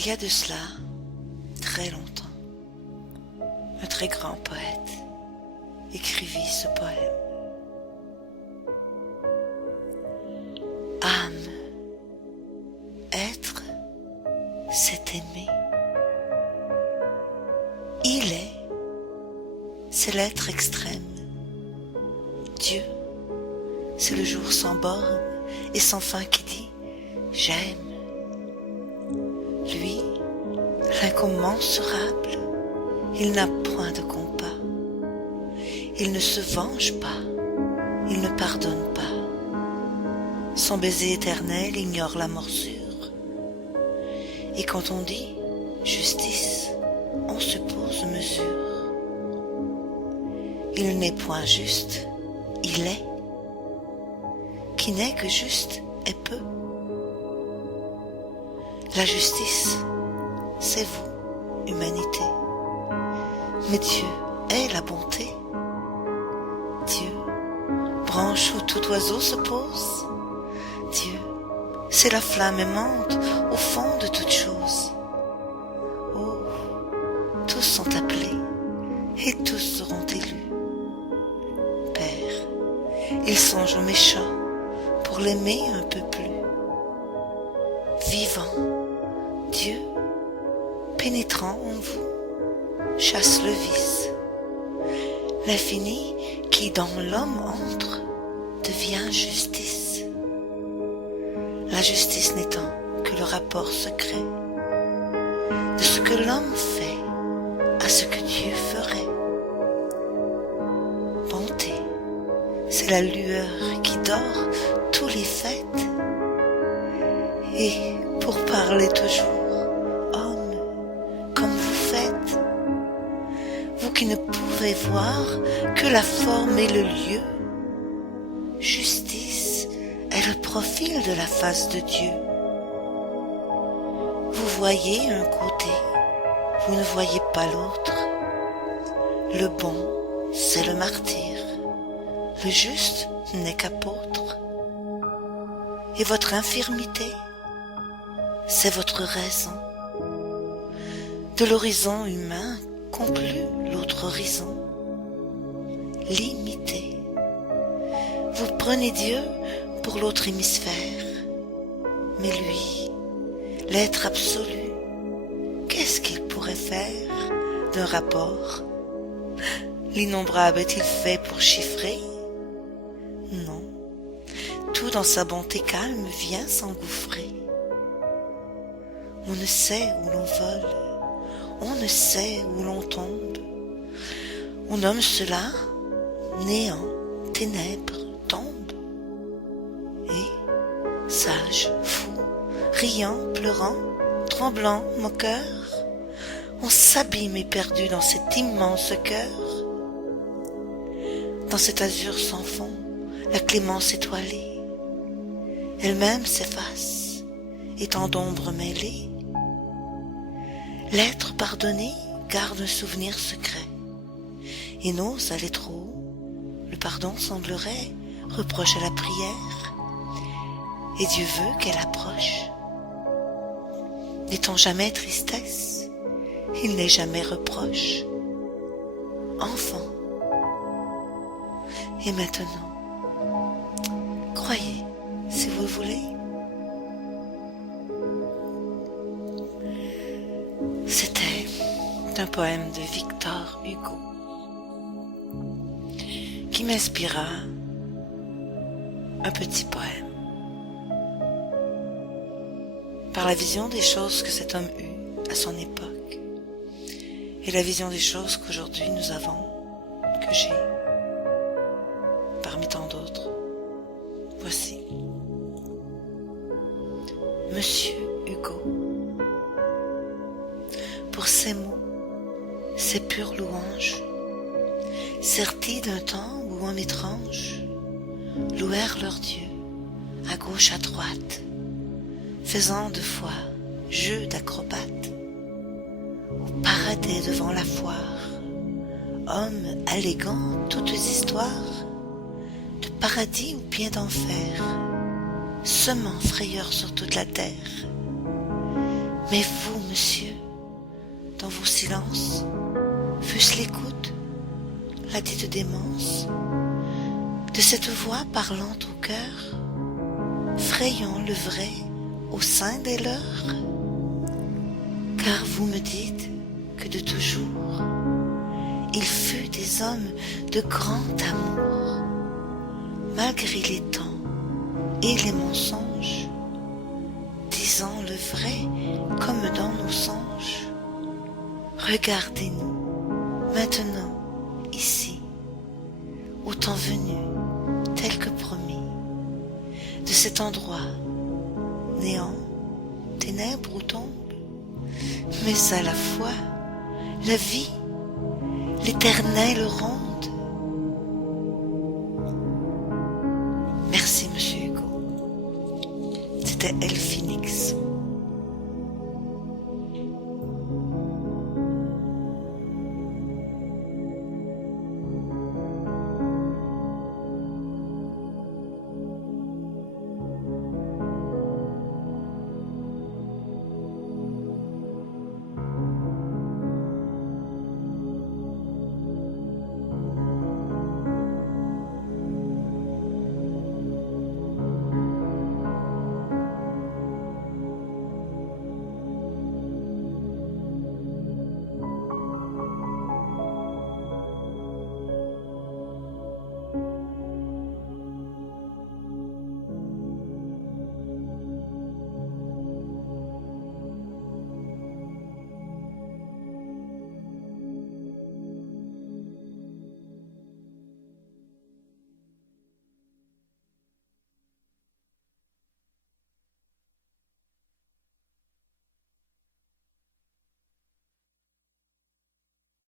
Il y a de cela très longtemps, un très grand poète écrivit ce poème. Âme, être, c'est aimer. Il est, c'est l'être extrême. Dieu, c'est le jour sans borne et sans fin qui dit « j'aime ». Lui, l'incommensurable, il n'a point de compas. Il ne se venge pas, il ne pardonne pas. Son baiser éternel ignore la morsure. Et quand on dit justice, on suppose mesure. Il n'est point juste, il est. Qui n'est que juste est peu. La justice, c'est vous, humanité. Mais Dieu est la bonté. Dieu, branche où tout oiseau se pose. Dieu, c'est la flamme aimante au fond de toute chose. Oh, tous sont appelés et tous seront élus. Père, il songe aux méchants pour l'aimer un peu plus. Vivant, Dieu, pénétrant en vous, chasse le vice. L'infini qui dans l'homme entre devient justice. La justice n'étant que le rapport secret de ce que l'homme fait à ce que Dieu ferait. Bonté, c'est la lueur qui dort tous les faits. Et pour parler toujours, homme, comme vous faites, vous qui ne pouvez voir que la forme et le lieu, justice est le profil de la face de Dieu. Vous voyez un côté, vous ne voyez pas l'autre. Le bon, c'est le martyr, le juste n'est qu'apôtre. Et votre infirmité, c'est votre raison. De l'horizon humain conclut l'autre horizon. Limité. Vous prenez Dieu pour l'autre hémisphère. Mais lui, l'être absolu, qu'est-ce qu'il pourrait faire d'un rapport? L'innombrable est-il fait pour chiffrer? Non. Tout dans sa bonté calme vient s'engouffrer. On ne sait où l'on vole, on ne sait où l'on tombe. On nomme cela néant, ténèbres, tombe. Et, sage, fou, riant, pleurant, tremblant, moqueur, on s'abîme éperdu dans cet immense cœur. Dans cet azur sans fond, la clémence étoilée, elle-même s'efface, étant d'ombre mêlée. L'être pardonné garde un souvenir secret, et n'ose aller trop haut. Le pardon semblerait reproche à la prière, et Dieu veut qu'elle approche. N'est-on jamais tristesse? Il n'est jamais reproche. Enfant. Et maintenant, croyez, si vous le voulez. C'était un poème de Victor Hugo qui m'inspira un petit poème par la vision des choses que cet homme eut à son époque et la vision des choses qu'aujourd'hui nous avons, que j'ai, parmi tant d'autres. Voici. Monsieur Hugo. Pour ces mots, ces pures louanges, sertis d'un temps où hommes étranges louèrent leur Dieu, à gauche à droite, faisant de foi jeu d'acrobates, ou paradaient devant la foire, hommes alléguant toutes histoires, de paradis ou bien d'enfer, semant frayeur sur toute la terre. Mais vous, monsieur, dans vos silences, fût-ce l'écoute, la dite démence, de cette voix parlante au cœur, frayant le vrai au sein des leurs, car vous me dites que de toujours, il fut des hommes de grand amour, malgré les temps et les mensonges, disant le vrai comme dans nos songes. Regardez-nous, maintenant, ici, au temps venu, tel que promis, de cet endroit, néant, ténèbres ou tombe, mais à la fois, la vie, l'éternelle ronde. Merci, monsieur Hugo. C'était Elle Phoenix.